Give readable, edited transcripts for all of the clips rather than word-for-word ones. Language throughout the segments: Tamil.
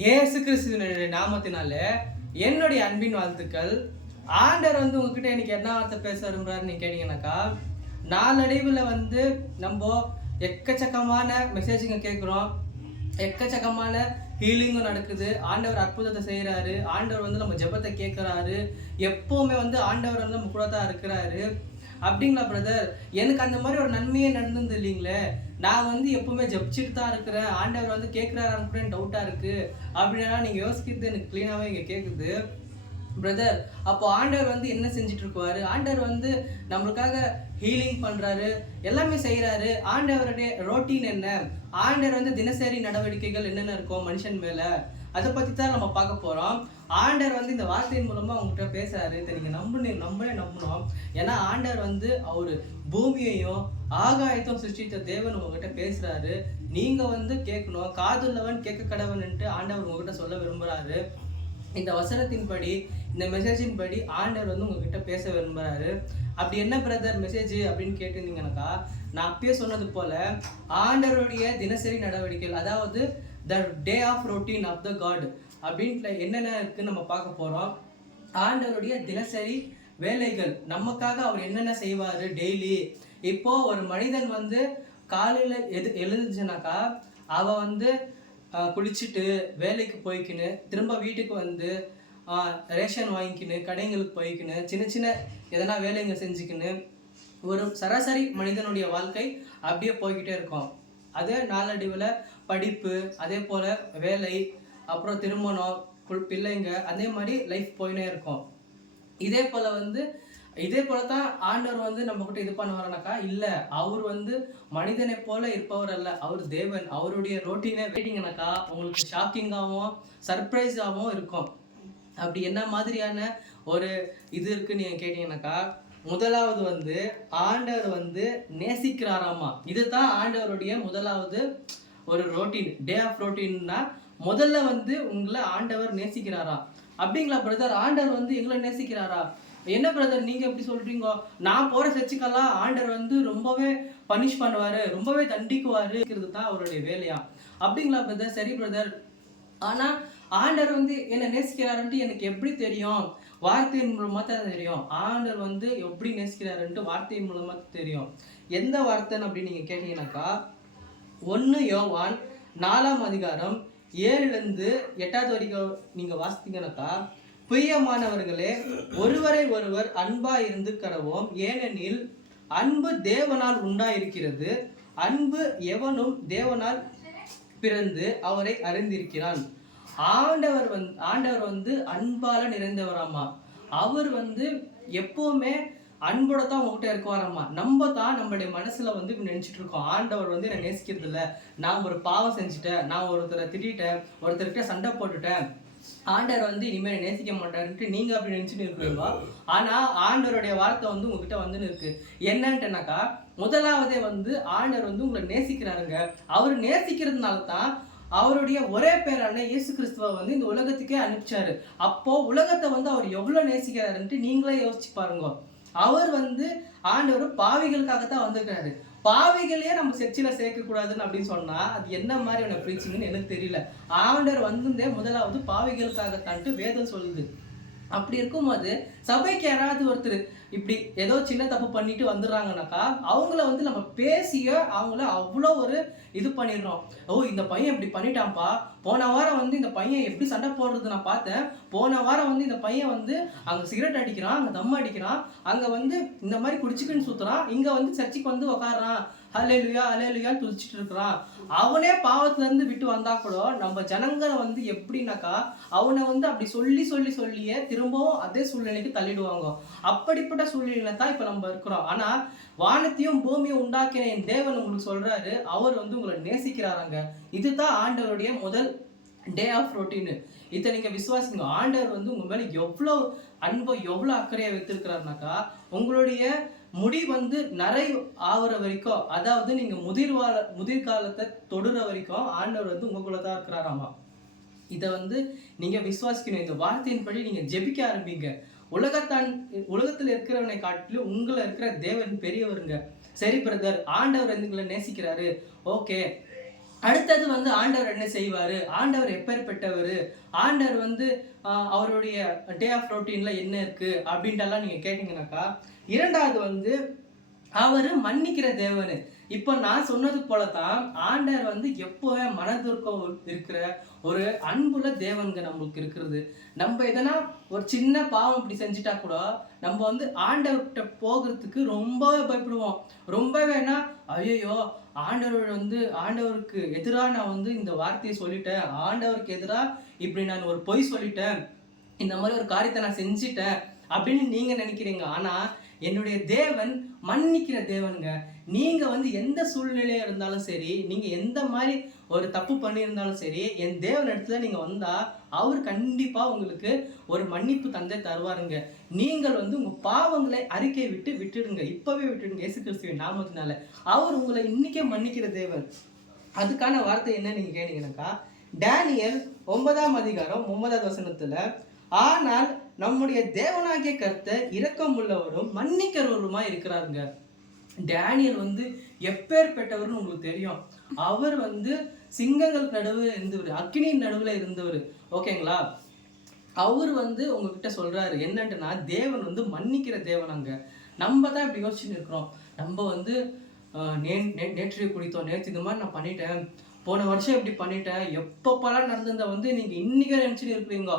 இயேசு கிறிஸ்துவினுடைய நாமத்தினால என்னுடைய அன்பின் வாழ்த்துக்கள். ஆண்டவர் உங்ககிட்ட இன்னைக்கு என்ன வார்த்தை பேச விரும்புறாருன்னு நீங்க கேட்டீங்கன்னாக்கா, நாளடைவில் நம்ம எக்கச்சக்கமான மெசேஜுங்க கேட்குறோம், எக்கச்சக்கமான ஹீலிங்கும் நடக்குது. ஆண்டவர் அற்புதத்தை செய்கிறாரு. ஆண்டவர் நம்ம ஜெபத்தை கேட்குறாரு. எப்போவுமே ஆண்டவர் நம்ம கூட தான் இருக்கிறாரு. அப்படிங்களா பிரதர்? எனக்கு அந்த மாதிரி ஒரு நன்மையே நடந்தது இல்லைங்களே. நான் எப்பவுமே ஜபிச்சுட்டு தான் இருக்கிறேன். ஆண்டவர் கேட்குறாரான்னு கூட டவுட்டாக இருக்குது அப்படின்னா நீங்கள் யோசிக்கிறது எனக்கு க்ளீனாகவே இங்கே கேட்குது பிரதர். அப்போ ஆண்டவர் என்ன செஞ்சுட்டு இருக்குவாரு? ஆண்டவர் நம்மளுக்காக ஹீலிங் பண்ணுறாரு, எல்லாமே செய்கிறாரு. ஆண்டவருடைய ரொட்டீன் என்ன? ஆண்டவர் தினசரி நடவடிக்கைகள் என்னென்ன இருக்கும் மனுஷன் மேலே, அதை பற்றி தான் நம்ம பார்க்க போகிறோம். ஆண்டவர் இந்த வார்த்தையின் மூலமாக அவங்ககிட்ட பேசுகிறாரு. இதை நீங்கள் நம்மளே நம்பணும். ஏன்னா ஆண்டவர் அவர் பூமியையும் ஆகாயத்தையும் சிருஷ்டித்த தேவன் உங்ககிட்ட பேசுகிறாரு. நீங்கள் கேட்கணும். காதுள்ளவன் கேட்க கடவன்ட்டு ஆண்டவர் உங்ககிட்ட சொல்ல விரும்புகிறாரு. இந்த வசனத்தின்படி, இந்த மெசேஜின் படி ஆண்டவர் உங்ககிட்ட பேச விரும்புகிறாரு. அப்படி என்ன பிரதர் மெசேஜ் அப்படின்னு கேட்டிருந்தீங்கன்னாக்கா, நான் அப்பயே சொன்னது போல் ஆண்டவருடைய தினசரி நடவடிக்கைகள், அதாவது the day of routine of the God அப்படின்ட்டு என்னென்ன இருக்குன்னு நம்ம பார்க்க போகிறோம். ஆண்டவருடைய தினசரி வேலைகள், நமக்காக அவர் என்னென்ன செய்வார் டெய்லி. இப்போது ஒரு மனிதன் காலையில் எழுந்துச்சுனாக்கா அவன் குளிச்சுட்டு வேலைக்கு போய்க்கின்னு திரும்ப வீட்டுக்கு ரேஷன் வாங்கிக்கின்னு கடைங்களுக்கு போய்க்கின்னு சின்ன சின்ன எதனா வேலைங்க செஞ்சுக்கின்னு ஒரு சராசரி மனிதனுடைய வாழ்க்கை அப்படியே போய்கிட்டே இருக்கும். அதே நாளடைவில் படிப்பு, அதே போல் வேலை, அப்புறம் திருமணம், பிள்ளைங்க, அதே மாதிரி லைஃப் போயினே இருக்கும். இதே போல் தான் ஆண்டவர் நம்மக்கிட்ட இது பண்ணுவாருனாக்கா, இல்லை அவர் மனிதனை போல இருப்பவர் அல்ல, அவர் தேவன். அவருடைய ரொட்டீனே கேட்டிங்கனாக்கா உங்களுக்கு ஷாக்கிங்காகவும் சர்ப்ரைஸாகவும் இருக்கும். அப்படி என்ன மாதிரியான ஒரு இது இருக்குன்னு நீங்கள் கேட்டிங்கனாக்கா, முதலாவது ஆண்டவர் நேசிக்கிறாராமா. இதுதான் ஆண்டவருடைய முதலாவது ஒரு ரொட்டீன், டே ஆஃப் ரொட்டீன்னா. முதல்ல உங்களை ஆண்டவர் நேசிக்கிறாரா? அப்படிங்களா பிரதர்? ஆண்டவர் எங்களை நேசிக்கிறாரா? என்ன பிரதர் நீங்க எப்படி சொல்றீங்க? நான் போற சர்ச்சுக்கெல்லாம் ஆண்டவர் ரொம்பவே பனிஷ் பண்ணுவாரு, ரொம்பவே தண்டிக்குவாரு தான் அவருடைய வேலையா? அப்படிங்களா பிரதர்? சரி பிரதர், ஆனா ஆண்டவர் என்ன நேசிக்கிறாருன்ட்டு எனக்கு எப்படி தெரியும்? வார்த்தையின் மூலமா தான் தெரியும். ஆண்டவர் எப்படி நேசிக்கிறாருன்ட்டு வார்த்தையின் மூலமா தெரியும். எந்த வார்த்தைன்னு அப்படின்னு நீங்க கேட்டீங்கன்னாக்கா, 1 யோவான் 4ஆம் அதிகாரம் 7-8 வரைக்கும் நீங்க வாசித்தீங்கன்னாக்கா, பிரியமானவர்களே, ஒருவரை ஒருவர் அன்பா இருந்து கடவோம், ஏனெனில் அன்பு தேவனால் உண்டாயிருக்கிறது. அன்பு எவனும் தேவனால் பிறந்து அவரை அறிந்திருக்கிறான். ஆண்டவர் அன்பால நிறைந்தவராமா. அவர் எப்பவுமே அன்போட தான் உங்ககிட்ட இருக்குவாராம்மா. நம்ம தான் நம்மளுடைய மனசுல நினைச்சிட்டு இருக்கோம், ஆண்டவர் என்னை நேசிக்கிறது இல்லை, நான் ஒரு பாவம் செஞ்சுட்டேன், நான் ஒருத்தரை திட்டேன், ஒருத்தர்கிட்ட சண்டை போட்டுட்டேன், ஆண்டவர் இனிமேல் நேசிக்க மாட்டாருன்ட்டு நீங்க அப்படி நினைச்சுட்டு இருக்கிறீங்களா? ஆனா ஆண்டவருடைய வார்த்தை உங்ககிட்ட இருக்கு. என்னன்ட்டுனாக்கா, முதலாவதே ஆண்டவர் உங்களை நேசிக்கிறாருங்க. அவர் நேசிக்கிறதுனால தான் அவருடைய ஒரே பேரான இயேசு கிறிஸ்துவ இந்த உலகத்துக்கே அனுப்பிச்சாரு. அப்போ உலகத்தை அவர் எவ்வளவு நேசிக்கிறாருன்ட்டு நீங்களே யோசிச்சு பாருங்க. அவர் ஆண்டவர் பாவிகளுக்காகத்தான் வந்திருக்காரு. பாவிகளையே நம்ம சர்ச்சில் சேர்க்கக்கூடாதுன்னு அப்படின்னு சொன்னா அது என்ன மாதிரியான பிரீச்சிங்னு எனக்கு தெரியல. ஆண்டவர் முதலாவது பாவிகளுக்காகத்தான்ட்டு வேதம் சொல்லுது. அப்படி இருக்கும்போது சபைக்கு யாராவது ஒருத்தர் இப்படி ஏதோ சின்ன தப்பு பண்ணிட்டு வந்துடுறாங்கனாக்கா, அவங்கள நம்ம பேசிய அவங்கள அவ்வளோ ஒரு இது பண்ணிடுறோம். ஓ, இந்த பையன் இப்படி பண்ணிட்டான்ப்பா, போன வாரம் இந்த பையன் எப்படி சண்டை போடுறது நான் பார்த்தேன், போன வாரம் இந்த பையன் அங்கே சிகரெட் அடிக்கிறான், அங்கே தம் அடிக்கிறான், அங்கே இந்த மாதிரி குடிச்சுக்குன்னு சுற்றுறான், இங்கே சர்ச்சுக்கு உட்காடுறான், ஹல்லேலூயா ஹல்லேலூயான்னு துதிச்சிட்டு இருக்கிறான். அவனே பாவத்துலேருந்து விட்டு வந்தா கூட நம்ம ஜனங்களை எப்படின்னாக்கா அவனை அப்படி சொல்லி சொல்லி சொல்லியே திரும்பவும் அதே சூழ்நிலைக்கு தள்ளிடுவாங்க. அப்படிப்பட்ட சூழ்நிலை தான் இப்போ நம்ம இருக்கிறோம். ஆனால் வானத்தையும் பூமியும் உண்டாக்கின என் தேவன் உங்களுக்கு சொல்றாரு, அவர் உங்களை நேசிக்கிறாராங்க. இதுதான் ஆண்டவருடைய முதல் டே ஆஃப் ரொட்டீன். இதை நீங்க விசுவாசிங்க. ஆண்டவர் உங்க மேல எவ்வளோ அன்பை எவ்வளோ அக்கறையை வைத்திருக்கிறாருனாக்கா, உங்களுடைய முடி நிறை ஆகுற வரைக்கும், அதாவது நீங்க முதிர்காலத்தை தொடுற வரைக்கும் ஆண்டவர் உங்களுக்குள்ள தான் இருக்கிறாராமா. இதை நீங்க விசுவாசிக்கணும். இந்த வார்த்தையின்படி நீங்க ஜெபிக்க ஆரம்பிங்க. உலகத்தில் இருக்கிறவனை காட்டிலும் உங்களை இருக்கிற தேவன் பெரியவருங்க. சரி பிரதர், ஆண்டவர் உங்களை நேசிக்கிறாரு, ஓகே. அடுத்தது வந்து ஆண்டவர் என்ன செய்வாரு, ஆண்டவர் எப்பேற்பட்டவர், ஆண்டவர் வந்து அவருடைய டே ஆஃப் ரொட்டீன்ல என்ன இருக்கு அப்படின்ட்டுலாம் நீங்க கேட்டீங்கன்னாக்கா, இரண்டாவது வந்து அவரு மன்னிக்கிற தேவனு. இப்போ நான் சொன்னது போல தான் ஆண்டவர் வந்து எப்போவே மனதுருக்கம் இருக்கிற ஒரு அன்புள்ள தேவனுங்க நம்மளுக்கு இருக்கிறது. நம்ம எதனா ஒரு சின்ன பாவம் இப்படி செஞ்சுட்டா கூட நம்ம வந்து ஆண்டவர்கிட்ட போகிறதுக்கு ரொம்பவே பயப்படுவோம். ரொம்பவேனா ஐயோ ஆண்டவர் வந்து ஆண்டவருக்கு எதிராக நான் வந்து இந்த வார்த்தையை சொல்லிட்டேன், ஆண்டவருக்கு எதிராக இப்படி நான் ஒரு பொய் சொல்லிட்டேன், இந்த மாதிரி ஒரு காரியத்தை நான் செஞ்சிட்டேன் அப்படின்னு நீங்க நினைக்கிறீங்க. ஆனா என்னுடைய தேவன் மன்னிக்கிற தேவனுங்க. நீங்க வந்து எந்த சூழ்நிலையா இருந்தாலும் சரி, நீங்க எந்த மாதிரி ஒரு தப்பு பண்ணியிருந்தாலும் சரி, என் தேவன் இடத்துல நீங்க வந்தா அவர் கண்டிப்பா உங்களுக்கு ஒரு மன்னிப்பு தந்தை தருவாருங்க. நீங்கள் வந்து உங்க பாவங்களை அறிக்கை விட்டு விட்டுடுங்க, இப்பவே விட்டுடுங்க இயேசு கிறிஸ்துவின் நாமத்தினால. அவர் உங்களை இன்னைக்கே மன்னிக்கிற தேவன். அதுக்கான வார்த்தை என்ன நீங்க கேட்டீங்கன்னாக்கா, டேனியல் 9ஆம் அதிகாரம் 9வது வசனத்துல, ஆனால் நம்முடைய தேவனாகிய கர்த்தர் இரக்கம் உள்ளவரும் மன்னிக்கிறவருமா இருக்கிறாருங்க. டேனியல் வந்து எப்பேற்பட்டவர்னு உங்களுக்கு தெரியும். அவர் வந்து சிங்கங்கள் நடுவில் இருந்தவர், அக்னியின் நடுவில் இருந்தவர். ஓகேங்களா? அவர் வந்து உங்ககிட்ட சொல்றாரு என்னன்ட்டுனா, தேவன் வந்து மன்னிக்கிற தேவனாங்க. நம்ம தான் இப்படி யோசிச்சுன்னு இருக்கிறோம். நம்ம வந்து நேற்று குடித்தோம், நேற்று இது மாதிரி நான் பண்ணிட்டேன், போன வருஷம் இப்படி பண்ணிட்டேன், எப்பப்பெல்லாம் நடந்ததை வந்து நீங்க இன்னைக்கே நினைச்சுட்டு இருக்கிறீங்க.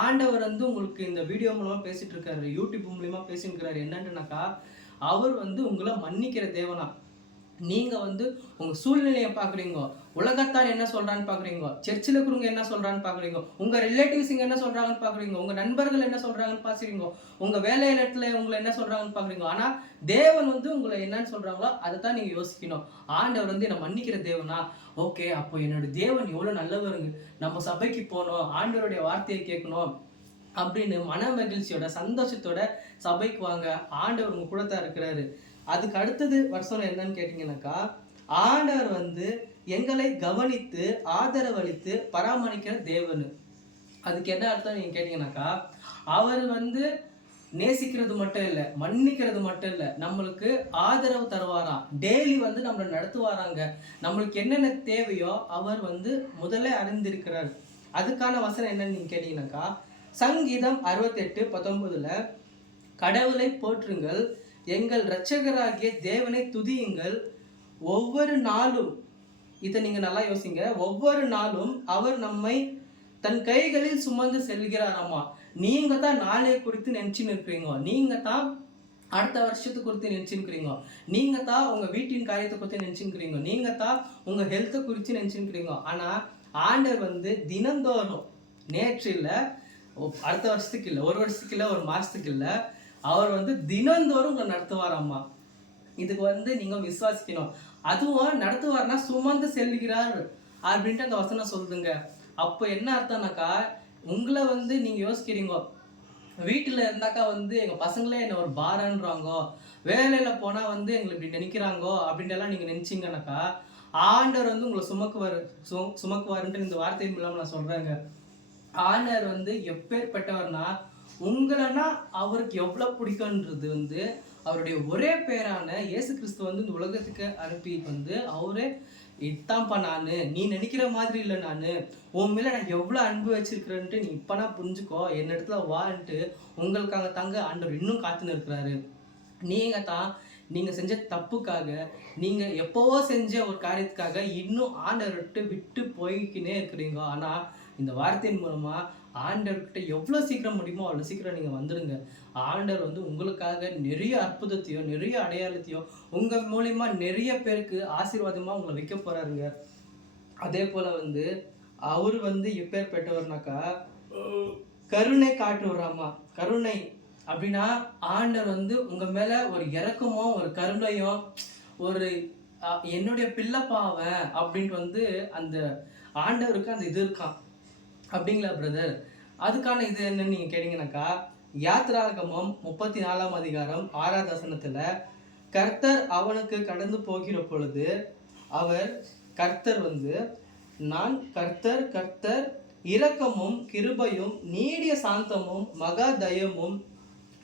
ஆண்டவர் வந்து உங்களுக்கு இந்த வீடியோ மூலமா பேசிட்டு இருக்காரு, யூடியூப் மூலியமா பேசிட்டு இருக்காரு. என்னன்ட்டுனாக்கா, அவர் வந்து உங்களை மன்னிக்கிற தேவனா. நீங்க வந்து உங்க சூழ்நிலையை பாக்குறீங்க, உலகத்தார் என்ன சொல்றான்னு பாக்குறீங்க, சர்ச்சில் இருக்கிறவங்க என்ன சொல்றான்னு பாக்குறீங்க, உங்க ரிலேட்டிவ்ஸ் என்ன சொல்றாங்கன்னு பாக்குறீங்க, உங்க நண்பர்கள் என்ன சொல்றாங்கன்னு பாக்குறீங்க, உங்க வேலை இடத்துல உங்களை என்ன சொல்றாங்கன்னு பாக்குறீங்க. ஆனா தேவன் வந்து உங்களை என்னன்னு சொல்றாங்களோ அதை தான் நீங்க யோசிக்கணும். ஆண்டவர் வந்து என்னை மன்னிக்கிற தேவனா, ஓகே அப்போ என்னோட தேவன் எவ்வளவு நல்லவருங்க, நம்ம சபைக்கு போகணும், ஆண்டவருடைய வார்த்தையை கேட்கணும் அப்படின்னு மன மகிழ்ச்சியோட சந்தோஷத்தோட சபைக்கு வாங்க, ஆண்டவர் உங்க கூட தான் இருக்கிறாரு. அதுக்கு அடுத்தது வருஷம் என்னன்னு கேட்டீங்கன்னாக்கா, ஆண்டவர் வந்து எங்களை கவனித்து ஆதரவளித்து பராமரிக்கிற தேவனு. அதுக்கு என்ன அர்த்தம் நீங்க கேட்டீங்கன்னாக்கா, அவர் வந்து நேசிக்கிறது மட்டும் இல்லை, மன்னிக்கிறது மட்டும் இல்லை, நம்மளுக்கு ஆதரவு தருவாராம். டெய்லி வந்து நம்மளை நடத்துவாராங்க. நம்மளுக்கு என்னென்ன தேவையோ அவர் வந்து முதல்ல அறிந்திருக்கிறார். அதுக்கான வசனம் என்னன்னு நீங்க கேட்டீங்கன்னாக்கா, சங்கீதம் 68:19 கடவுளை போற்றுங்கள், எங்கள் இரட்சகராகிய தேவனை துதியுங்கள், ஒவ்வொரு நாளும், இதை நீங்க நல்லா யோசிங்க, ஒவ்வொரு நாளும் அவர் நம்மை தன் கைகளில் சுமந்து செல்கிறாராமா. நீங்க தான் நாளைய குறித்து நினைச்சுன்னு இருக்கிறீங்க, நீங்க தான் அடுத்த வருஷத்துக்கு குறித்து நினைச்சுக்கிறீங்க, நீங்க தான் உங்க வீட்டின் காரியத்தை குறித்து நினைச்சுக்கிறீங்க, நீங்க தான் உங்க ஹெல்த்தை குறித்து நினைச்சுக்கிறீங்க. ஆனா ஆண்டவர் வந்து தினந்தோறும், நேற்று இல்லை, அடுத்த வருஷத்துக்கு இல்லை, ஒரு வருஷத்துக்கு இல்லை, ஒரு மாசத்துக்கு இல்லை, அவர் வந்து தினந்தோறும் உங்களை நடத்துவாராம்மா. இதுக்கு வந்து நீங்க விசுவாசிக்கணும். அதுவும் நடத்துவார்னா சுமந்து செல்கிறார் அப்படின்ட்டு அந்த வசனம் சொல்லுதுங்க. அப்போ என்ன அர்த்தம்னாக்கா, உங்களை வந்து நீங்க யோசிக்கிறீங்க, வீட்டில் இருந்தாக்கா வந்து எங்க பசங்களே என்ன ஒரு பாரன்றாங்கோ, வேலையில போனா வந்து எங்களை இப்படி நினைக்கிறாங்கோ அப்படின்ட்டு எல்லாம் நீங்க நினைச்சீங்கன்னாக்கா, ஆண்டவர் வந்து உங்களை சுமக்குவாருன்ட்டு இந்த வார்த்தையின் மூலம் நான் சொல்றேங்க. ஆண்டவர் வந்து எப்பேற்பட்டவர்னா, உங்களன்னா அவருக்கு எவ்வளவு பிடிக்கும்ன்றது வந்து அவருடைய ஒரே பேரான இயேசு கிறிஸ்து வந்து இந்த உலகத்துக்கு அனுப்பி வந்து அவரே, இதான்ப்பா நானு, நீ நினைக்கிற மாதிரி இல்லை, நானு உன் மேல நான் எவ்வளவு அன்பு வச்சிருக்கிறேன்ட்டு நீ இப்பனா புரிஞ்சுக்கோ, என் இடத்துல வான்ட்டு உங்களுக்காக தாங்க ஆண்டவர் இன்னும் காத்துன்னு இருக்கிறாரு. நீங்க தான் நீங்க செஞ்ச தப்புக்காக, நீங்க எப்பவோ செஞ்ச ஒரு காரியத்துக்காக இன்னும் ஆண்டவர்கிட்ட விட்டு போய்க்கினே இருக்கிறீங்க. ஆனா இந்த வார்த்தையின் மூலமா ஆண்டவர்கிட்ட எவ்வளோ சீக்கிரம் முடியுமோ அவ்வளோ சீக்கிரம் நீங்கள் வந்துடுங்க. ஆண்டவர் வந்து உங்களுக்காக நிறைய அற்புதத்தையோ நிறைய அடையாளத்தையோ உங்கள் மூலிமா நிறைய பேருக்கு ஆசீர்வாதமாக உங்களை வைக்க போகிறாருங்க. அதே போல் வந்து அவர் வந்து எப்பேற்பட்டவர்னாக்கா, கருணை காட்டுறாமா. கருணை அப்படின்னா ஆண்டவர் வந்து உங்கள் மேலே ஒரு இரக்கமோ ஒரு கருணையோ ஒரு என்னுடைய பிள்ளைப்பாவன் அப்படின்ட்டு வந்து அந்த ஆண்டவருக்கு அந்த இது இருக்கான். அப்படிங்களா பிரதர்? அதுக்கான இது என்னன்னு நீங்க கேட்டீங்கன்னாக்கா, யாத்ராகமம் 34ஆம் அதிகாரம் 6வது வசனத்துல, கர்த்தர் அவனுக்கு கடந்து போகிற பொழுது கர்த்தர் வந்து, நான் கர்த்தர், கர்த்தர் இரக்கமும் கிருபையும் நீடிய சாந்தமும் மகா தயமும்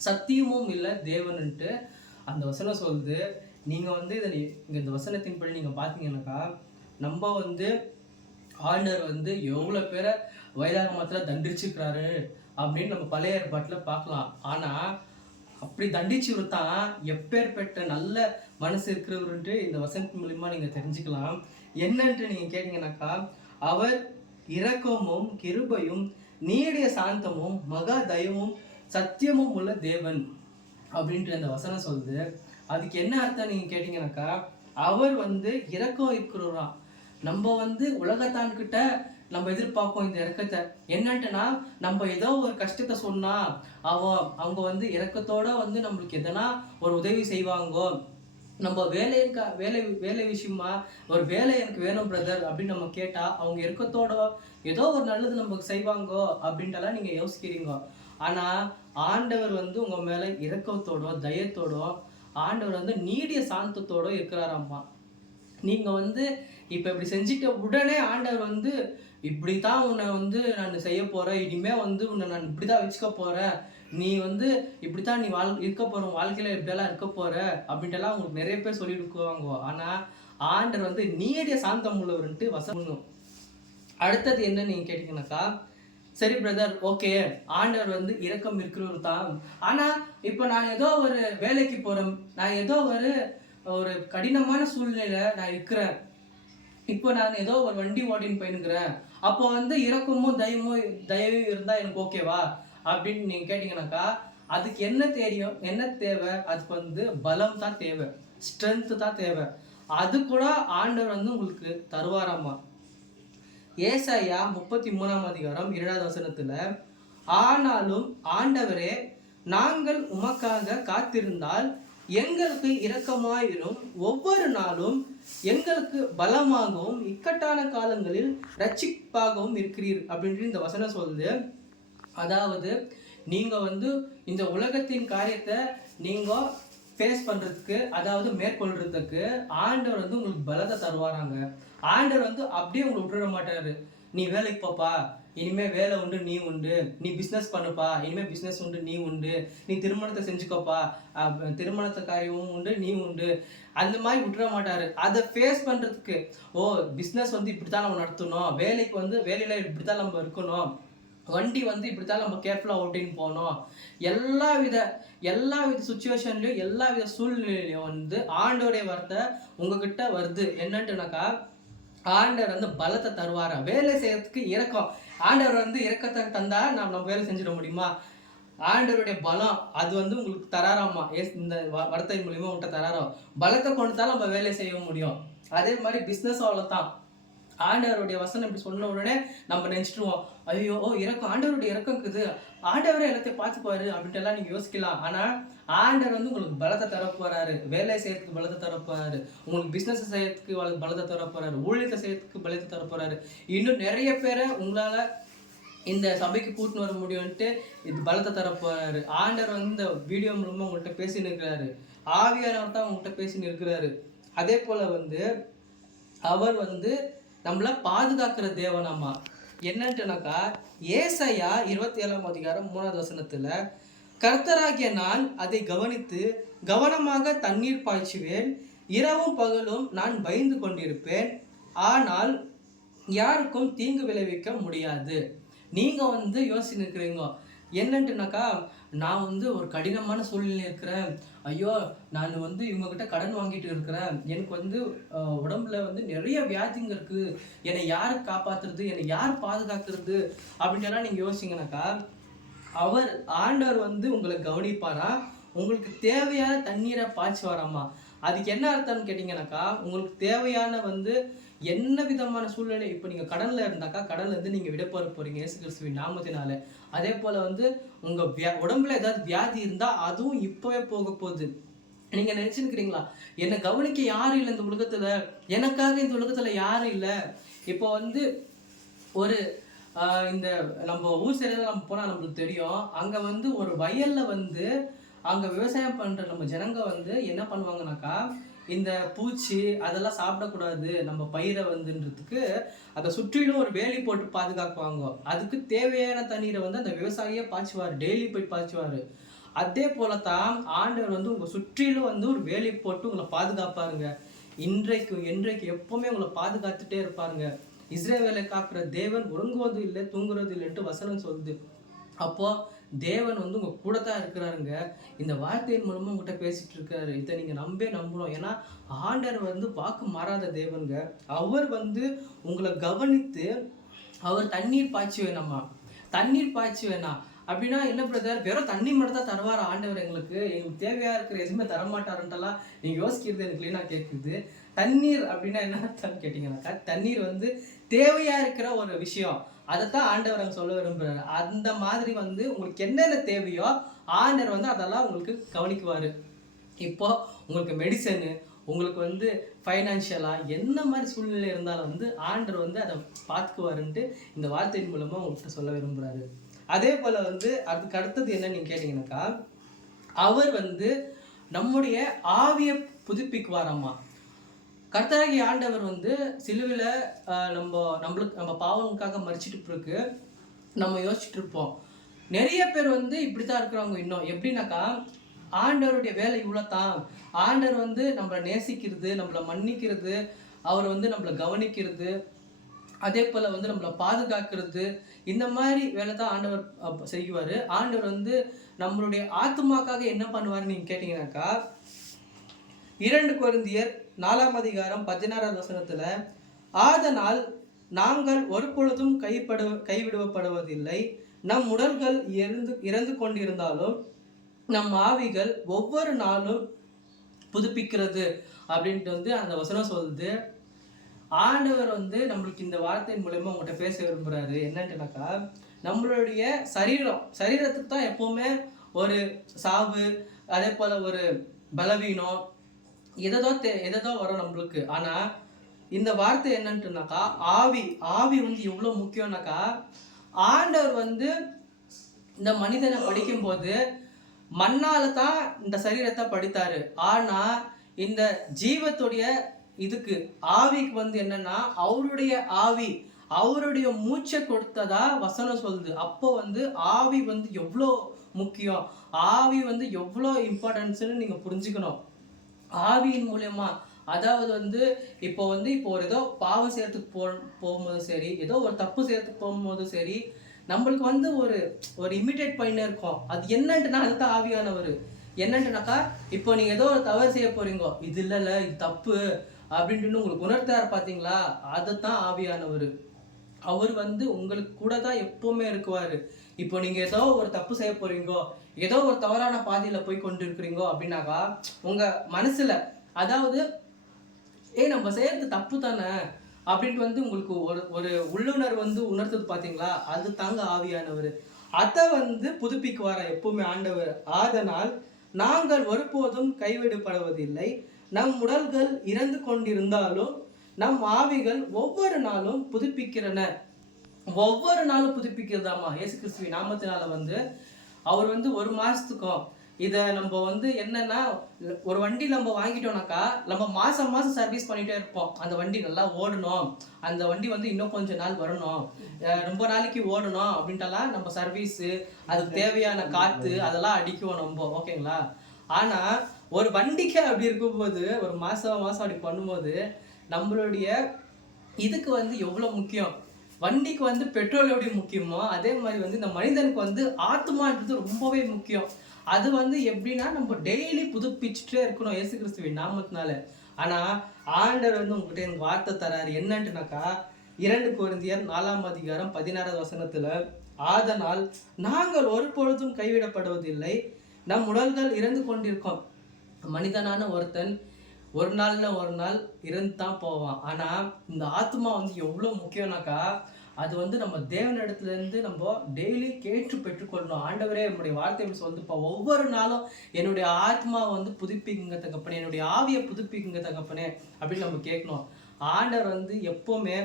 சத்தியமும் இல்லை தேவன்ட்டு அந்த வசனம் சொல்லுது. நீங்க வந்து இதை இந்த வசனத்தின்படி நீங்க பாத்தீங்கன்னாக்கா, நம்ம வந்து ஆண்டவர் வந்து எவ்வளோ பேரை வயதாகமத்தில் தண்டிச்சிருக்கிறாரு அப்படின்னு நம்ம பழைய ஏற்பாட்டில் பார்க்கலாம். ஆனால் அப்படி தண்டிச்சவர் தான் எப்பேற்பட்ட நல்ல மனசு இருக்கிறவருன்ட்டு இந்த வசனத்தின் மூலிமா நீங்கள் தெரிஞ்சுக்கலாம். என்னன்ட்டு நீங்கள் கேட்டிங்கனாக்கா, அவர் இரக்கமும் கிருபையும் நீடிய சாந்தமும் மகா தயவும் சத்தியமும் உள்ள தேவன் அப்படின்ட்டு அந்த வசனம் சொல்லுது. அதுக்கு என்ன அர்த்தம் நீங்கள் கேட்டிங்கனாக்கா, அவர் வந்து இரக்கம் இருக்கிறவராம். நம்ம வந்து உலகத்தான்கிட்ட நம்ம எதிர்பார்ப்போம் இந்த இறக்கத்தை. என்னன்ட்டுனா, நம்ம ஏதோ ஒரு கஷ்டத்தை சொன்னா அவங்க வந்து இறக்கத்தோட வந்து நம்மளுக்கு எதனா ஒரு உதவி செய்வாங்கோ. நம்ம வேலை விஷயமா ஒரு வேலை எனக்கு வேணும் பிரதர் அப்படின்னு நம்ம கேட்டா அவங்க இறக்கத்தோட ஏதோ ஒரு நல்லது நமக்கு செய்வாங்கோ அப்படின்ட்டுலாம் நீங்க யோசிக்கிறீங்க. ஆனா ஆண்டவர் வந்து உங்க மேல இரக்கத்தோட தயத்தோட ஆண்டவர் வந்து நீடிய சாந்தத்தோட இருக்கிறாராம்மா. நீங்க வந்து இப்ப இப்படி செஞ்சுட்ட உடனே ஆண்டவர் வந்து இப்படித்தான் உன்னை வந்து நான் செய்ய போறேன், இனிமே வந்து உன்னை நான் இப்படிதான் வச்சுக்க போறேன், நீ வந்து இப்படித்தான் நீ இருக்க போற, வாழ்க்கையில இப்படியெல்லாம் இருக்க போற அப்படின்ட்டுலாம் உங்களுக்கு நிறைய பேர் சொல்லிடுக்குவாங்க. ஆனா ஆண்டவர் வந்து நீடிய சாந்தம் உள்ளவர்ன்ட்டு வசனம். அடுத்தது என்ன நீங்க கேட்டீங்கன்னாக்கா, சரி பிரதர், ஓகே, ஆண்டவர் வந்து இரக்கம் இருக்கிறவர் தான். ஆனா இப்ப நான் ஏதோ ஒரு வேலைக்கு போறேன், நான் ஏதோ ஒரு கடினமான சூழ்நிலையில நான் இருக்கிறேன், இப்போ நான் ஏதோ ஒரு வண்டி ஓட்டின்னு போயினுக்கிறேன், அப்போ வந்து இரக்கமும் தயவும் இருந்தா எனக்கு ஓகேவா அப்படின்னு நீங்க கேட்டீங்கன்னாக்கா, அதுக்கு என்ன தெரியும், என்ன தேவை? அதுக்கு வந்து பலம் தான் தேவை, ஸ்ட்ரென்த் தான் தேவை. அது கூட ஆண்டவர் வந்து உங்களுக்கு தருவாராமா. ஏசாயா 33:2 ஆனாலும் ஆண்டவரே, நாங்கள் உமக்காக காத்திருந்தால் எங்களுக்கு இரக்கமாயிரும், ஒவ்வொரு நாளும் எங்களுக்கு பலமாகவும் இக்கட்டான காலங்களில் ரட்சிப்பாகவும் இருக்கிறீர் அப்படின்ட்டு இந்த வசனம் சொல்லுது. அதாவது நீங்க வந்து இந்த உலகத்தின் காரியத்தை நீங்க ஃபேஸ் பண்றதுக்கு, அதாவது மேற்கொள்றதுக்கு ஆண்டவர் வந்து உங்களுக்கு பலத்தை தருவாராங்க. ஆண்டவர் வந்து அப்படியே உங்களை விட்டுட மாட்டாரு. நீ வேலைக்கு போப்பா, இனிமே வேலை உண்டு நீ உண்டு, நீ பிஸ்னஸ் பண்ணுப்பா, இனிமே பிஸ்னஸ் உண்டு நீ உண்டு, நீ திருமணத்தை செஞ்சுக்கோப்பா, திருமணத்தை காரியமும் உண்டு நீ உண்டு, அந்த மாதிரி விட்டுற மாட்டாரு. அதை ஃபேஸ் பண்றதுக்கு, ஓ பிஸ்னஸ் வந்து இப்படித்தான் நம்ம நடத்தணும், வேலைக்கு வந்து வேலையில இப்படித்தான் நம்ம இருக்கணும், வண்டி வந்து இப்படித்தான் நம்ம கேர்ஃபுல்லாக ஓட்டின்னு போகணும், எல்லா வித சுச்சுவேஷன்லையும் எல்லா வித சூழ்நிலையிலையும் வந்து ஆண்டோடைய வார்த்தை உங்ககிட்ட வருது. என்னன்ட்டுனாக்கா, ஆண்டவர் வந்து பலத்தை தருவாரா. வேலை செய்யறதுக்கு இரக்கம், ஆண்டவர் வந்து இரக்கத்தை தந்தா நம்ம வேலை செஞ்சிட முடியுமா? ஆண்டவருடைய பலம் அது வந்து உங்களுக்கு தராராமா. இந்த வார்த்தை மூலியமா உங்கள்கிட்ட தராராம். பலத்தை கொண்டு தான் நம்ம வேலை செய்ய முடியும். அதே மாதிரி பிஸ்னஸ் அவ்வளோதான். ஆண்டவருடைய வசனம் இப்படி சொன்ன உடனே நம்ம நினைச்சிட்டுவோம், ஐயோ இறக்கம், ஆண்டவருடைய இறக்கம் இருக்குது, ஆண்டவரே எல்லாத்தையும் பார்த்துக்குவாரு அப்படின்ட்டு எல்லாம் நீங்க யோசிக்கலாம். ஆனா ஆண்டவர் வந்து உங்களுக்கு பலத்தை தரப்போறாரு, வேலை செய்யறதுக்கு பலத்தை தரப்போறாரு, உங்களுக்கு பிசினஸ் செய்யறதுக்கு பலத்தை தரப்போறாரு, ஊழியத்தை செய்யறதுக்கு பலத்தை தரப்போறாரு. இன்னும் நிறைய பேரை உங்களால இந்த சபைக்கு கூட்டின்னு வர முடியும்ட்டு இது பலத்தை தரப்போறாரு. ஆண்டவர் வந்து இந்த வீடியோ மூலமா உங்கள்கிட்ட பேசின்னு இருக்கிறாரு, ஆவியானவர் தான் உங்கள்கிட்ட பேசின்னு இருக்கிறாரு. அதே போல வந்து அவர் வந்து நம்மள பாதுகாக்கிற தேவனாமா. என்னன்ட்டுனாக்கா, ஏசாயா 27:3 கர்த்தராகிய நான் அதை கவனித்து கவனமாக தண்ணீர் பாய்ச்சுவேன், இரவும் பகலும் நான் பயந்து கொண்டிருப்பேன், ஆனால் யாருக்கும் தீங்கு விளைவிக்க முடியாது. நீங்க வந்து யோசிச்சு இருக்கிறீங்க என்னன்ட்டுனாக்கா, நான் வந்து ஒரு கடினமான சூழ்நிலை இருக்கிறேன், ஐயோ நான் வந்து இவங்ககிட்ட கடன் வாங்கிட்டு இருக்கிறேன், எனக்கு வந்து உடம்புல வந்து நிறைய வியாதிங்க இருக்குது, என்னை யார் காப்பாற்றுறது, என்னை யார் பாதுகாக்கிறது அப்படின்ட்டுலாம் நீங்கள் யோசிச்சிங்கனாக்கா, ஆண்டவர் வந்து உங்களை கவனிப்பாரா, உங்களுக்கு தேவையான தண்ணீரை பாய்ச்சி வராமா. அதுக்கு என்ன அர்த்தம்னு கேட்டிங்கனாக்கா, உங்களுக்கு தேவையான வந்து என்ன விதமான சூழ்நிலை, இப்போ நீங்கள் கடனில் இருந்தாக்கா கடன்லேருந்து நீங்கள் விட போகிறீங்க இயேசு கிறிஸ்துவின் நாமத்தினால. அதே போல் வந்து உங்கள் உடம்புல ஏதாவது வியாதி இருந்தால் அதுவும் இப்போவே போக போகுது. நீங்கள் நினச்சிருக்கிறீங்களா, என்னை கவனிக்க யாரும் இல்லை இந்த உலகத்தில், எனக்காக இந்த உலகத்தில் யாரும் இல்லை. இப்போ வந்து ஒரு இந்த நம்ம ஊர் சைடில் நம்ம போனால் நம்மளுக்கு தெரியும், அங்கே வந்து ஒரு வயலில் வந்து அங்கே விவசாயம் பண்ணுற நம்ம ஜனங்க வந்து என்ன பண்ணுவாங்கனாக்கா, இந்த பூச்சி அதெல்லாம் சாப்பிடக்கூடாது நம்ம பயிரை வந்துன்றதுக்கு அதை சுற்றிலும் ஒரு வேலி போட்டு பாதுகாக்குவாங்க. அதுக்கு தேவையான தண்ணீரை வந்து அந்த விவசாயியே பாய்ச்சுவார், டெய்லி போய் பாய்ச்சுவார். அதே போல தான் ஆண்டவர் வந்து உங்கள் சுற்றிலும் வந்து ஒரு வேலி போட்டு உங்களை பாதுகாப்பாருங்க. என்றைக்கு எப்பவுமே உங்களை பாதுகாத்துட்டே இருப்பாருங்க. இஸ்ரவேலை காக்கிற தேவன் உறங்குவது இல்லை தூங்குறது இல்லைன்ட்டு வசனம் சொல்லுது. அப்போ தேவன் வந்து உங்க கூட தான் இருக்கிறாருங்க. இந்த வார்த்தையின் மூலமா உங்ககிட்ட பேசிட்டு இருக்காரு. இதை நீங்க நம்பணும். ஏன்னா ஆண்டவர் வந்து வாக்கு மாறாத தேவனுங்க. அவர் வந்து உங்களை கவனித்து அவர் தண்ணீர் பாய்ச்சி வேணாமா, தண்ணீர் பாய்ச்சி வேணாம் அப்படின்னா என்ன பிரதர், வெறும் தண்ணி மட்டும் தான் தருவார் ஆண்டவர், எங்களுக்கு தேவையா இருக்கிற எதுவுமே தரமாட்டாருன்ட்டெல்லாம் நீங்க யோசிக்கிறது எனக்கு கிளீனா கேட்குது. தண்ணீர் அப்படின்னா என்ன அர்த்தம்னு கேட்டீங்கன்னாக்கா, தண்ணீர் வந்து தேவையா இருக்கிற ஒரு விஷயம், அதைத்தான் ஆண்டவர் அங்கே சொல்ல விரும்புறாரு. அந்த மாதிரி வந்து உங்களுக்கு என்னென்ன தேவையோ ஆண்டவர் வந்து அதெல்லாம் உங்களுக்கு கவனிக்குவார். இப்போ உங்களுக்கு மெடிசனு, உங்களுக்கு வந்து ஃபைனான்ஷியலாக என்ன மாதிரி சூழ்நிலை இருந்தாலும் வந்து ஆண்டவர் வந்து அதை பார்த்துக்குவாருன்ட்டு இந்த வார்த்தையின் மூலமாக உங்கள்கிட்ட சொல்ல விரும்புகிறாரு. அதே போல் வந்து அதுக்கு அடுத்தது என்ன நீங்கள் கேட்டிங்கனாக்கா, அவர் வந்து நம்முடைய ஆவியை புதுப்பிக்குவாரம்மா. கர்த்தராகிய ஆண்டவர் வந்து சிலுவையில் நம்ம பாவங்களுக்காக மறிச்சிட்டு பிறகு நம்ம யோசிச்சுட்டு இருப்போம். நிறைய பேர் வந்து இப்படி தான் இருக்கிறவங்க. இன்னும் எப்படின்னாக்கா, ஆண்டவருடைய வேலை இவ்வளோ தான், ஆண்டவர் வந்து நம்மளை நேசிக்கிறது, நம்மளை மன்னிக்கிறது, அவர் வந்து நம்மளை கவனிக்கிறது, அதே போல் வந்து நம்மளை பாதுகாக்கிறது, இந்த மாதிரி வேலை தான் ஆண்டவர் செய்வார். ஆண்டவர் வந்து நம்மளுடைய ஆத்மாக்காக என்ன பண்ணுவார்னு நீங்கள் கேட்டிங்கனாக்கா, 2 கொரிந்தியர் 4:16 ஆதனால் நாங்கள் ஒருபொழுதும் கைவிடுவப்படுவதில்லை, நம் உடல்கள் இறந்து கொண்டிருந்தாலும் நம் ஆவிகள் ஒவ்வொரு நாளும் புதுப்பிக்கிறது அப்படின்ட்டு வந்து அந்த வசனம் சொல்லுது. ஆண்டவர் வந்து நம்மளுக்கு இந்த வார்த்தையின் மூலமா உங்கள்கிட்ட பேச விரும்புகிறாரு. என்னன்ட்டுனாக்கா, நம்மளுடைய சரீரத்துக்கு தான் எப்போவுமே ஒரு சாவு, அதே போல் ஒரு பலவீனம், எதோ வரும் நம்மளுக்கு. ஆனால் இந்த வார்த்தை என்னன்ட்டுனாக்கா, ஆவி வந்து எவ்வளோ முக்கியம்னாக்கா, ஆண்டவர் வந்து இந்த மனிதனை படிக்கும்போது மண்ணால தான் இந்த சரீரத்தை படித்தாரு. ஆனால் இந்த ஜீவத்துடைய இதுக்கு ஆவிக்கு வந்து என்னன்னா, அவருடைய மூச்சை கொடுத்ததா வசனம் சொல்லுது. அப்போ வந்து ஆவி வந்து எவ்வளோ முக்கியம், ஆவி வந்து எவ்வளோ இம்பார்ட்டன்ஸ்ன்னு நீங்கள் புரிஞ்சுக்கணும். ஆவியின் மூலயமா, அதாவது வந்து இப்போ ஒரு ஏதோ பாவம் செய்யறதுக்கு போகும்போது சரி, ஏதோ ஒரு தப்பு செய்யறதுக்கு போகும்போதும் சரி, நம்மளுக்கு வந்து ஒரு இமிட்டேட் பண்ணினே இருக்கும். அது என்னன்ட்டுனா அதுதான் ஆவியானவர். என்னன்ட்டுனாக்கா, இப்போ நீங்கள் ஏதோ ஒரு தவறு செய்ய போறீங்க, இது இல்லைல்ல, இது தப்பு அப்படின்ட்டு உங்களுக்கு உணர்த்தார் பார்த்தீங்களா, அதுதான் ஆவியானவர். அவர் வந்து உங்களுக்கு கூட தான் எப்பவுமே இருக்குவார். இப்போ நீங்கள் ஏதோ ஒரு தப்பு செய்ய போறீங்கோ, ஏதோ ஒரு தவறான பாதையில் போய் கொண்டு இருக்கிறீங்கோ அப்படின்னாக்கா, உங்கள் மனசில் அதாவது நம்ம செய்யறது தப்பு தானே அப்படின்ட்டு வந்து உங்களுக்கு ஒரு உள்ளுணர் வந்து உணர்த்தது பார்த்தீங்களா, அது தாங்க ஆவியானவர். அதை வந்து புதுப்பிக்குவாரா எப்பவுமே ஆண்டவர். ஆதனால் நாங்கள் ஒருபோதும் கைவிடப்படுவதில்லை, நம் உடல்கள் இறந்து கொண்டிருந்தாலும் நம் ஆவிகள் ஒவ்வொரு நாளும் புதுப்பிக்கிறன. ஒவ்வொரு நாளும் புதுப்பிக்கிறதாமா இயேசு கிறிஸ்துவின் நாமத்தினால வந்து அவர் வந்து 1 மாசத்துக்கும் இதை நம்ம வந்து என்னன்னா, ஒரு வண்டி நம்ம வாங்கிட்டோம்னாக்கா நம்ம மாசம் சர்வீஸ் பண்ணிட்டே இருப்போம். அந்த வண்டி நல்லா ஓடணும், அந்த வண்டி வந்து இன்னும் கொஞ்சம் நாள் வரணும், ரொம்ப நாளைக்கு ஓடணும் அப்படின்ட்டுலாம் நம்ம சர்வீஸு, அதுக்கு தேவையான காற்று அதெல்லாம் அடிக்குவோம் நம்ம, ஓகேங்களா. ஆனால் ஒரு வண்டிக்கு அப்படி இருக்கும்போது ஒரு மாதம் அப்படி பண்ணும்போது நம்மளுடைய இதுக்கு வந்து எவ்வளோ முக்கியம், வண்டிக்கு வந்து பெட்ரோல் எப்படி முக்கியமோ அதே மாதிரி வந்து இந்த மனிதனுக்கு வந்து ஆத்மான்றது ரொம்பவே முக்கியம். அது வந்து எப்படின்னா, நம்ம டெய்லி புதுப்பிச்சுட்டே இருக்கணும் இயேசு கிறிஸ்துவின் நாமத்தினால. ஆனால் ஆண்டவர் வந்து உங்ககிட்ட எனக்கு வார்த்தை தராரு. என்னன்ட்டுனாக்கா, 2 கொரிந்தியர் 4:16 ஆதனால் நாங்கள் ஒரு பொழுதும் கைவிடப்படுவதில்லை, நம் உடல்கள் இறந்து கொண்டிருக்கோம். மனிதனான ஒருத்தன் ஒரு நாள் இறந்து தான் போவான். ஆனால் இந்த ஆத்மா வந்து எவ்வளோ முக்கியம்னாக்கா, அது வந்து நம்ம தேவனிடத்துலேருந்து நம்ம டெய்லி கேட்டு பெற்றுக்கொள்ளணும். ஆண்டவரே என்னுடைய வார்த்தை சொல்லுப்பா, ஒவ்வொரு நாளும் என்னுடைய ஆத்மாவை வந்து புதுப்பிக்குங்க தகப்பனே, என்னுடைய ஆவியை புதுப்பிக்குங்க தகப்பனே அப்படின்னு நம்ம கேட்கணும். ஆண்டவர் வந்து எப்போவுமே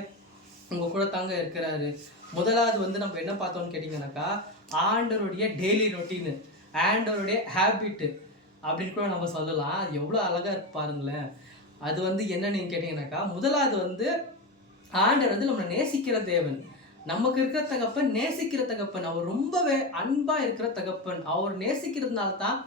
உங்கள் கூட தாங்க இருக்கிறாரு. முதலாவது வந்து நம்ம என்ன பார்த்தோம்னு கேட்டிங்கனாக்கா, ஆண்டவருடைய டெய்லி ரொட்டீனு, ஆண்டவருடைய ஹேபிட்டு அப்படின்னு கூட நம்ம சொல்லலாம். அது எவ்வளோ அழகாக இருக்கு பாருங்களேன். அது வந்து என்னன்னு கேட்டிங்கனாக்கா, முதலாவது வந்து ஆண்டவர் வந்து நம்மளை நேசிக்கிற தேவன், நமக்கு இருக்கிற தகப்பன், நேசிக்கிற தகப்பன், அவர் ரொம்பவே அன்பா இருக்கிற தகப்பன். அவர் நேசிக்கிறதுனால தான்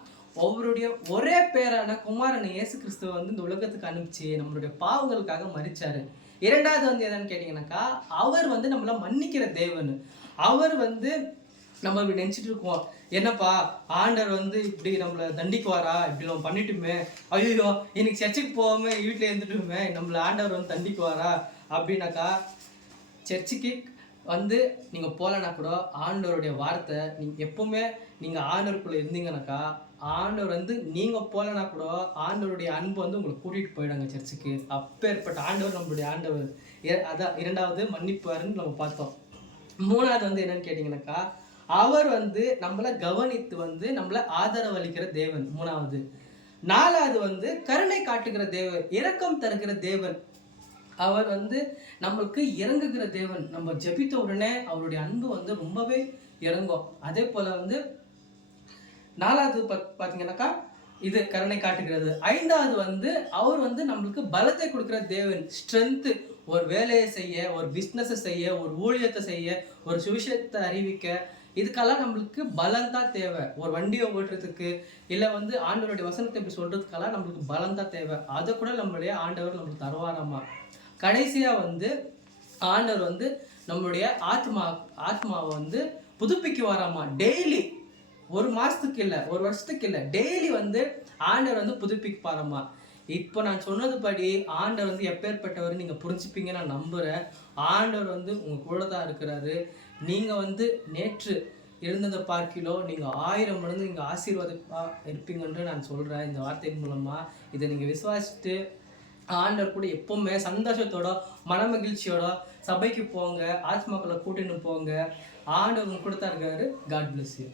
அவருடைய ஒரே பேரான குமாரன் இயேசு கிறிஸ்துவ வந்து இந்த உலகத்துக்கு அனுப்பிச்சு நம்மளுடைய பாவங்களுக்காக மரிச்சாரு. இரண்டாவது வந்து என்னன்னு கேட்டீங்கன்னாக்கா, அவர் வந்து நம்மள மன்னிக்கிற தேவன். அவர் வந்து நம்ம இப்படி நினைச்சிட்டு இருக்கோம், என்னப்பா ஆண்டவர் வந்து இப்படி நம்மளை தண்டிக்குவாரா, இப்படி நம்ம பண்ணிட்டுமே, ஐயோ இன்னைக்கு சர்ச்சுக்கு போகாம வீட்டில் இருந்துட்டுமே நம்மள ஆண்டவர் வந்து தண்டிக்குவாரா அப்படின்னாக்கா, சர்ச்சுக்கு வந்து நீங்கள் போகலன்னா கூட ஆண்டவருடைய வார்த்தை நீங்கள் எப்பவுமே நீங்கள் ஆண்டவருக்குள்ளே இருந்தீங்கன்னாக்கா, ஆண்டவர் வந்து நீங்கள் போகலன்னா கூட ஆண்டவருடைய அன்பு வந்து உங்களை கூட்டிகிட்டு போயிடுங்க சர்ச்சுக்கு. அப்பேற்பட்ட ஆண்டவர் நம்மளுடைய ஆண்டவர். அதான் இரண்டாவது மன்னிப்பாருன்னு நம்ம பார்த்தோம். மூணாவது வந்து என்னன்னு கேட்டிங்கனாக்கா, அவர் வந்து நம்மளை கவனித்து வந்து நம்மளை ஆதரவளிக்கிற தேவன் மூணாவது. நாலாவது வந்து கருணை காட்டுகிற தேவன், இரக்கம் தருகிற தேவன். அவர் வந்து நம்மளுக்கு இறங்குகிற தேவன். நம்ம ஜெபித்த உடனே அவருடைய அன்பு வந்து ரொம்பவே இறங்கும். அதே போல வந்து நாலாவது பார்த்தீங்கன்னாக்கா இது கருணை காட்டுகிறது. ஐந்தாவது வந்து அவர் வந்து நம்மளுக்கு பலத்தை கொடுக்குற தேவன், ஸ்ட்ரென்த்து. ஒரு வேலையை செய்ய, ஒரு பிஸ்னஸை செய்ய, ஒரு ஊழியத்தை செய்ய, ஒரு சுவிசேஷத்தை அறிவிக்க, இதுக்கெல்லாம் நம்மளுக்கு பலம் தான் தேவை. ஒரு வண்டியை ஓட்டுறதுக்கு இல்லை வந்து ஆண்டவருடைய வசனத்தை இப்படி சொல்கிறதுக்கெல்லாம் நம்மளுக்கு பலம் தான் தேவை. அதை கூட நம்மளுடைய ஆண்டவர் நம்மளுக்கு தருவாராமா. கடைசியாக வந்து ஆண்டவர் வந்து நம்மளுடைய ஆத்மாவை வந்து புதுப்பிக்க வராமா. டெய்லி, ஒரு மாதத்துக்கு இல்லை, ஒரு வருஷத்துக்கு இல்லை, டெய்லி வந்து ஆண்டவர் வந்து புதுப்பிப்பாராமா. இப்போ நான் சொன்னது படி ஆண்டவர் வந்து எப்பேற்பட்டவர் நீங்கள் புரிஞ்சுப்பீங்கன்னு நான் நம்புகிறேன். ஆண்டவர் வந்து உங்கள் கூட தான் இருக்கிறாரு. நீங்கள் வந்து நேற்று இருந்ததை பார்க்கிலோ நீங்கள் 1000 மடங்கு நீங்கள் ஆசீர்வாதமாக இருப்பீங்கன்னு நான் சொல்கிறேன் இந்த வார்த்தையின் மூலமாக. இதை நீங்கள் விசுவாசிட்டு ஆண்டவர் கூட எப்பவுமே சந்தோஷத்தோட மனமகிழ்ச்சியோட சபைக்கு போங்க, ஆத்மாக்களை கூட்டின்னு போங்க. ஆண்டவர் உங்க கூட தான் இருக்காரு. God bless you.